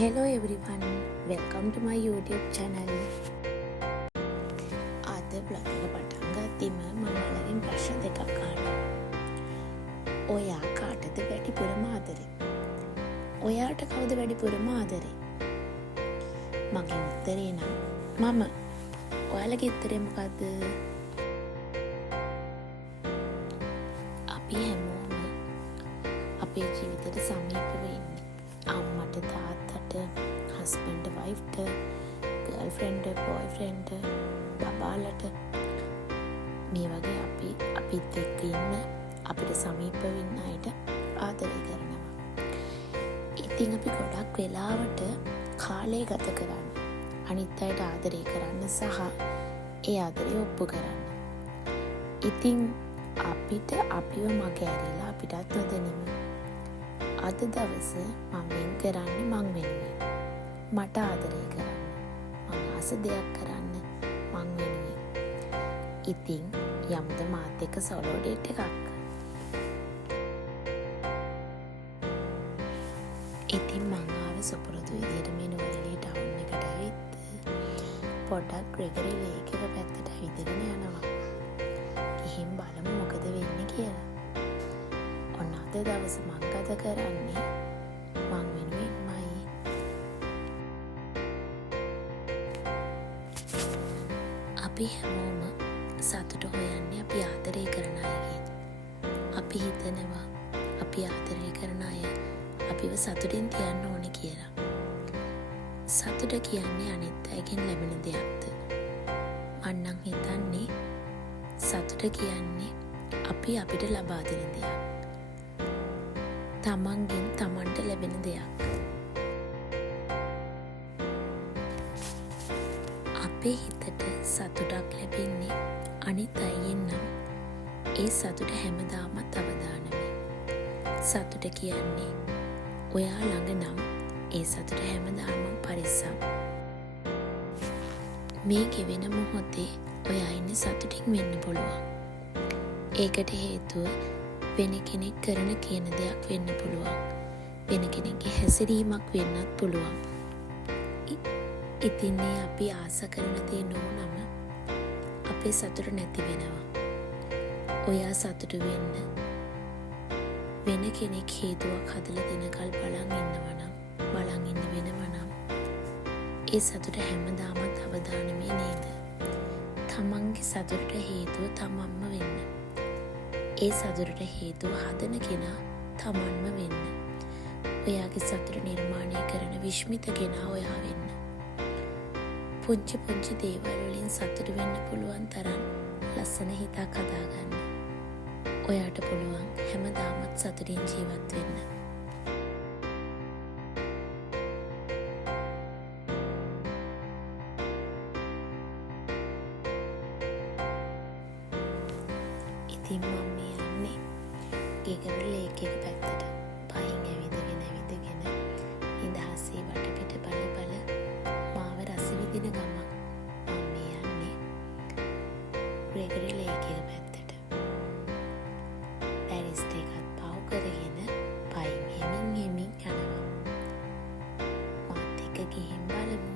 Hello everyone, welcome to my YouTube channel. අද vlog එක පටන් ගත්තෙම මම ඔයාලගෙන් ප්‍රශ්න දෙකක් අහනවා. ඔයා කාටද වැඩිපුරම ආදරේ? ඔයාට කවුද වැඩිපුරම ආදරේ? මගේ උත්තරේ නම් මම. ඔයාලගේ උත්තරේ මොකද්ද? අපි හැමෝම අපේ ජීවිතේට සමීපව ඉන්නේ. අම්මට තාත්තට හස්බන්ඩ් වයිෆ්ට ගර්ල්ෆ්‍රෙන්ඩ් බොයිෆ්‍රෙන්ඩ් බබාලට මේ වගේ අපිත් එක්ක ඉන්න අපිට සමීපව ඉන්න අයට ආදරය කරනවා. ඉතින් අපි ගොඩක් වෙලාවට කාලය ගත කරන්න අනිත් අයට ආදරය කරන්න සහ ඒ ආදරය ඔප්පු කරන්න. ඉතින් අපිට අපිව මගහැරිලා අපිටත් නොදැනීම අද දවස මම වෙන් කරන්නේ මං වෙනුවෙන්. මට ආදරය කරන්න. මං ආස දෙයක් කරන්න මං වෙනුවෙන්. ඉතින් යමුද මාත් එක්ක සෝලෝ ඩේට් එකක්. ඉතින් මං ආවේ සුපුරුදු විදියට මේ නුවරඑළිය ටවුන් එකට ඇවිත් පොඩ්ඩක් ග්‍රෙගරි ලේක් එක පැත්තට ඇවිදගෙන යනවා. ගිහින් බලමු මොකද වෙන්නේ කියලා. ඔන්න අද දවස මං ගත කරන්නේ මං වෙනුවෙන්මයි. අපි හැමෝම සතුට හොයන්නේ අපි ආදරය කරන අයගෙන්. අපි හිතනවා අපි ආදරය කරන අය අපිව සතුටින් තියන්න ඕනේ කියලා. සතුට කියන්නේ අනිත් අයගෙන් ලැබෙන දෙයක්ද? මං නම් හිතන්නේ සතුට කියන්නේ අපි අපිට ලබා දෙන දෙයක්. තමන්ගෙන් තමන්ට ලැබෙන දෙයක්. අපේ හිතට සතුටක් ලැබෙන්නේ අනිත් අයගෙන් නම් ඒ සතුට හැමදාමත් අවදානමයි. සතුට කියන්නේ ඔයා ළඟ නම් ඒ සතුට හැමදාම පරිස්සම්. මේ ගෙවෙන මොහොතේ ඔයා ඉන්නේ සතුටින් වෙන්න පුළුවන්. ඒකට හේතුව වෙන කෙනෙක් කරන කියන දෙයක් වෙන්න පුළුවන්. වෙන කෙනෙක්ගේ හැසිරීමක් වෙන්නත් පුළුවන්. ඉතින් අපි ආස කරන දේ නොවුනම අපේ සතුට නැති වෙනවා. ඔයා සතුට වෙන්න වෙන කෙනෙක් හේතුවක් හදලා දෙනකල් බලන් ඉන්න වෙනවා නම් ඒ සතුට හැමදාමත් අවදානමේ නේද? තමන්ගේ සතුටට හේතුව තමන්ම වෙන්න. ඒ සතුටට හේතුව හදන කෙනා තමන්ම වෙන්න. ඔයාගේ සතුට නිර්මාණය කරන විශ්මිත කෙනා ඔයා වෙන්න. පුංචි පුංචි දේවල් වලින් සතුට වෙන්න පුළුවන් තරම් ලස්සන හිතක් හදාගන්න. ඔයාට පුළුවන් හැමදාමත් සතුටින් ජීවත් වෙන්න. ඉතින් මම මේ යන්නේ ග්‍රෙගරි ලේක් එක පැත්තට. පයින් ඇවිදගෙන නිදහසේ වටපිට බල මාව රස විඳින ගමන් මම මේ යන්නේ ග්‍රෙගරි ලේක් එක පැත්තට. පැරිස්ට එකත් පහු කරගෙන පයින් හෙමින් යනවා. මාත් එක්ක ගිහින් බලමු.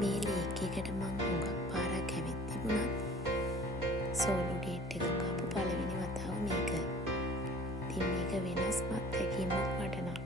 මේ ලේක් එකට මං හුඟක් පාරක් ඇවිත් තිබුණත් සෝලෝ ඩේට් එකක් ආපු පළවෙනි වතාව මේක. ඉතින් මේක වෙනස්ම අත්දැකීමක් මට නම්.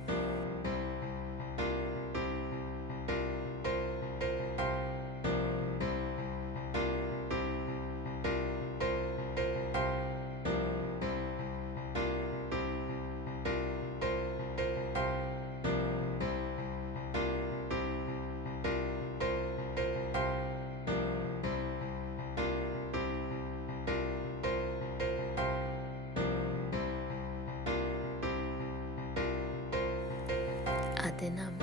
අද නම්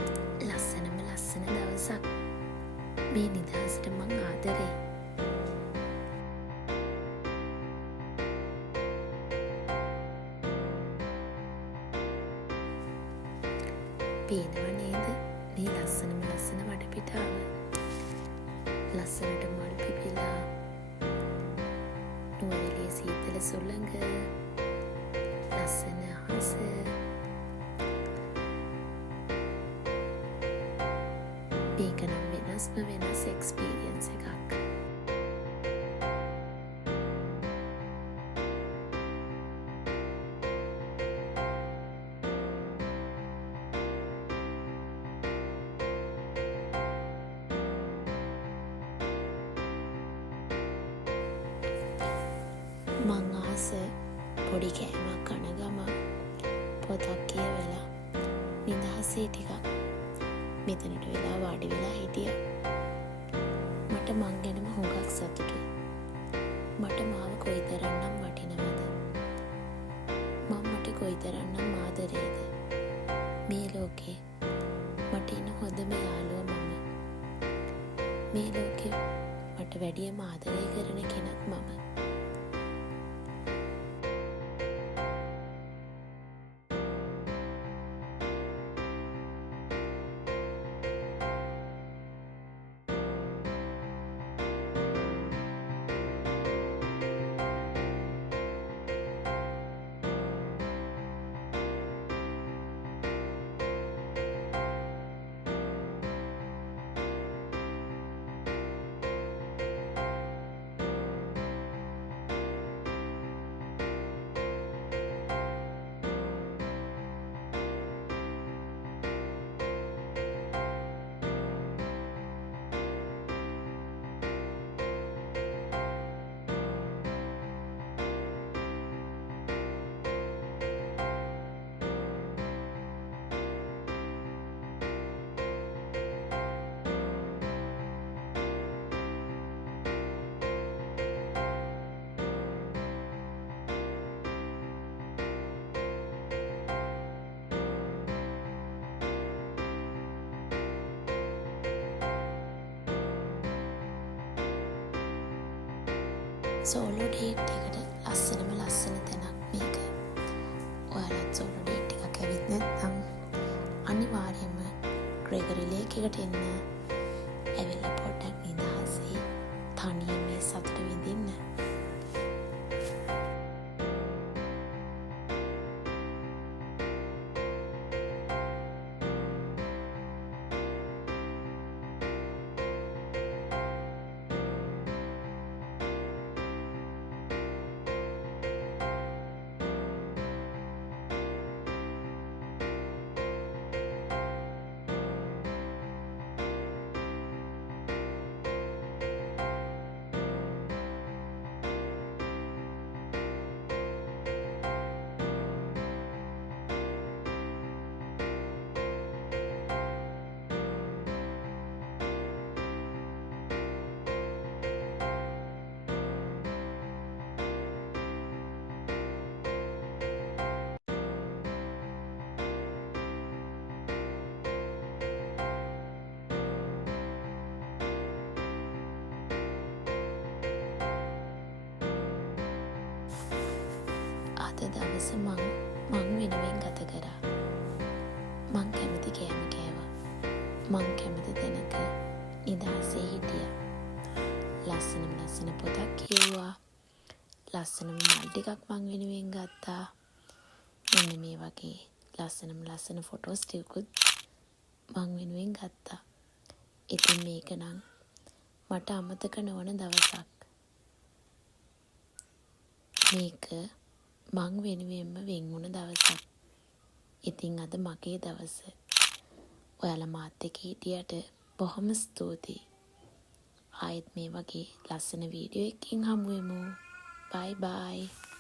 ලස්සනම ලස්සන දවසක්. මේ නිදහසට මං ආදරේ. පේනව නේද මේ ලස්සනම ලස්සන වටපිටාව? ලස්සනට මල් පිපිලා, නුවරඑළිය සීතල සුළඟ, ලස්සන අහස. මේක නම් වෙනස්ම වෙනස් එක්ස්පීරියන්ස් එකක්. මං ආස පොඩි කෑමක් කන ගමන් පොතක් කියවලා නිදහසේ ටිකක් මෙතනට වෙලා වාඩි වෙලා හිටියා. මට මං ගැනම හුඟක් සතුටුයි. මට මාව කොයිතරම්නම් වටිනවද? මම මට කොයිතරම්නම් ආදරේද? මේ ලෝකේ මට ඉන්න හොඳම යාළුවා මම. මේ ලෝකේ මට වැඩියම ආදරය කරන කෙනත් මම. සෝලෝ ඩේට් එකට ලස්සනම ලස්සන තැනක් මේක. ඔයාලත් සෝලෝ ඩේට් එකක් ඇවිත් නැත්නම් අනිවාර්යයෙන්ම ග්‍රෙගරි ලේක් එකට එන්න. ඇවිල්ලා පොඩ්ඩක් නිදහසේ තනියම මේ සතුට විඳින්න. දවස මං වෙනුවෙන් ගත කරා. මං කැමති කෑම කෑවා. මං කැමති තැනක නිදහසේ හිටියා. ලස්සන පොතක් කියවුවා. ලස්සනම මල් ටිකක් මං වෙනුවෙන් ගත්තා. මෙන්න මේ වගේ ලස්සන ෆොටෝස් ටිකකුත් මං වෙනුවෙන් ගත්තා. ඉතින් මේක නම් මට අමතක නොවන දවසක්. මේක මං වෙනුවෙන්ම වෙන් වුණ දවසක්. ඉතින් අද මගේ දවස. ඔයාලා මාත් එක්ක හිටියට බොහොම ස්තුතියි. ආයෙත් මේ වගේ ලස්සන වීඩියෝ එකකින් හමු වෙමු. බයි බයි.